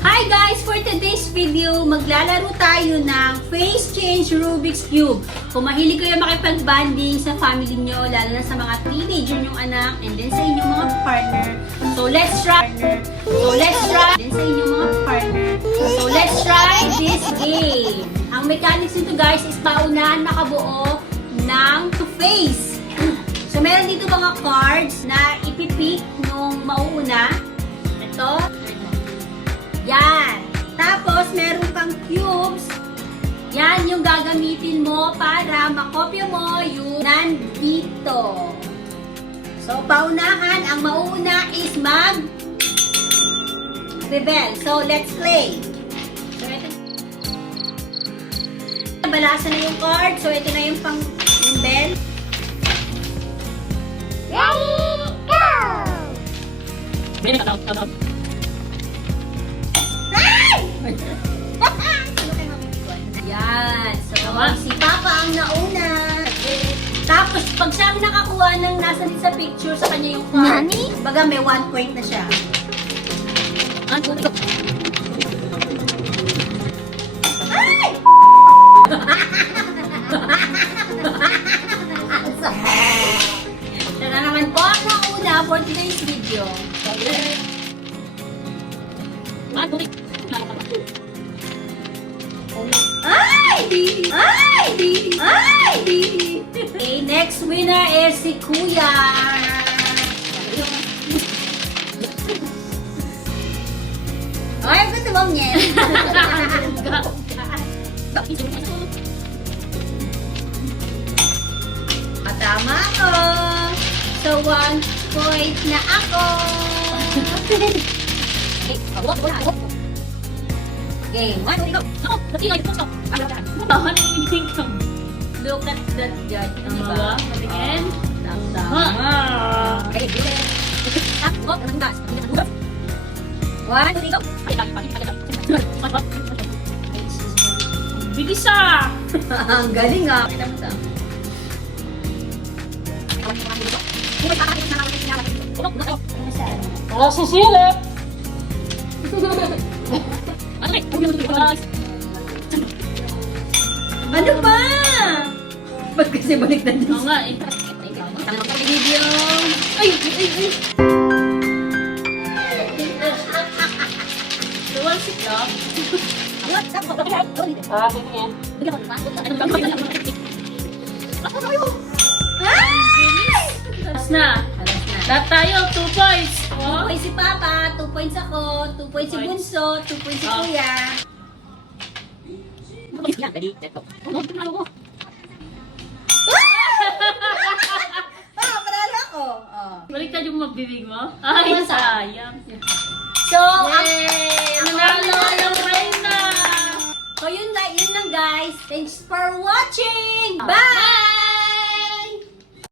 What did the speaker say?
Hi guys! For today's video, maglalaro tayo ng Face Change Rubik's Cube. Kung mahilig kayo makipag-bonding sa family nyo, lalo na sa mga teenager nyong anak, and then sa inyong mga partner. So let's try this game. Ang mechanics nito guys is paunahan makabuo ng to face. So meron dito mga cards na ipipick nung mauuna. Ito. Yan. Tapos, meron kang cubes. Yan yung gagamitin mo para makopya mo yung nandito. So, paunahan. Ang mauuna is mag-rebel. So, let's play. So, ito. Balasan na yung card. So, ito na yung yung bell. Ready, go! Yan. So, si Papa ang nauna. Tapos, pag siya ang nakakuha ng nasa din sa picture sa kanya yung card, Nani? baga may 1 point na siya. Ay! Siya na naman po ang nauna for today's video. Ay! Ay! Ay! Okay, next winner is si Kuya. Ay, gusto mong yan. Tama ko. So, 1 point na ako. Game 1. Look at that judge. Ano ba? Patingin. Tama. Okay, bilis. Takot. Anong gas? 1, 2, go. Bilis ah! Ang galing ah. Sisilip! Ano ba? Ba't kasi balik na Oo nga eh. video? Ay! Luwal si Club. Tingin. Alas na. Lahat tayo, 2 points. 2 points si Papa, 2 points ako, 2 points si Bunso, 2 points si Kuya. Panalo ako. Baliktad yung magbibig mo. Ay, sayang. So, Nanalo yung Reyna! So, yun lang guys. Thanks for watching. Bye!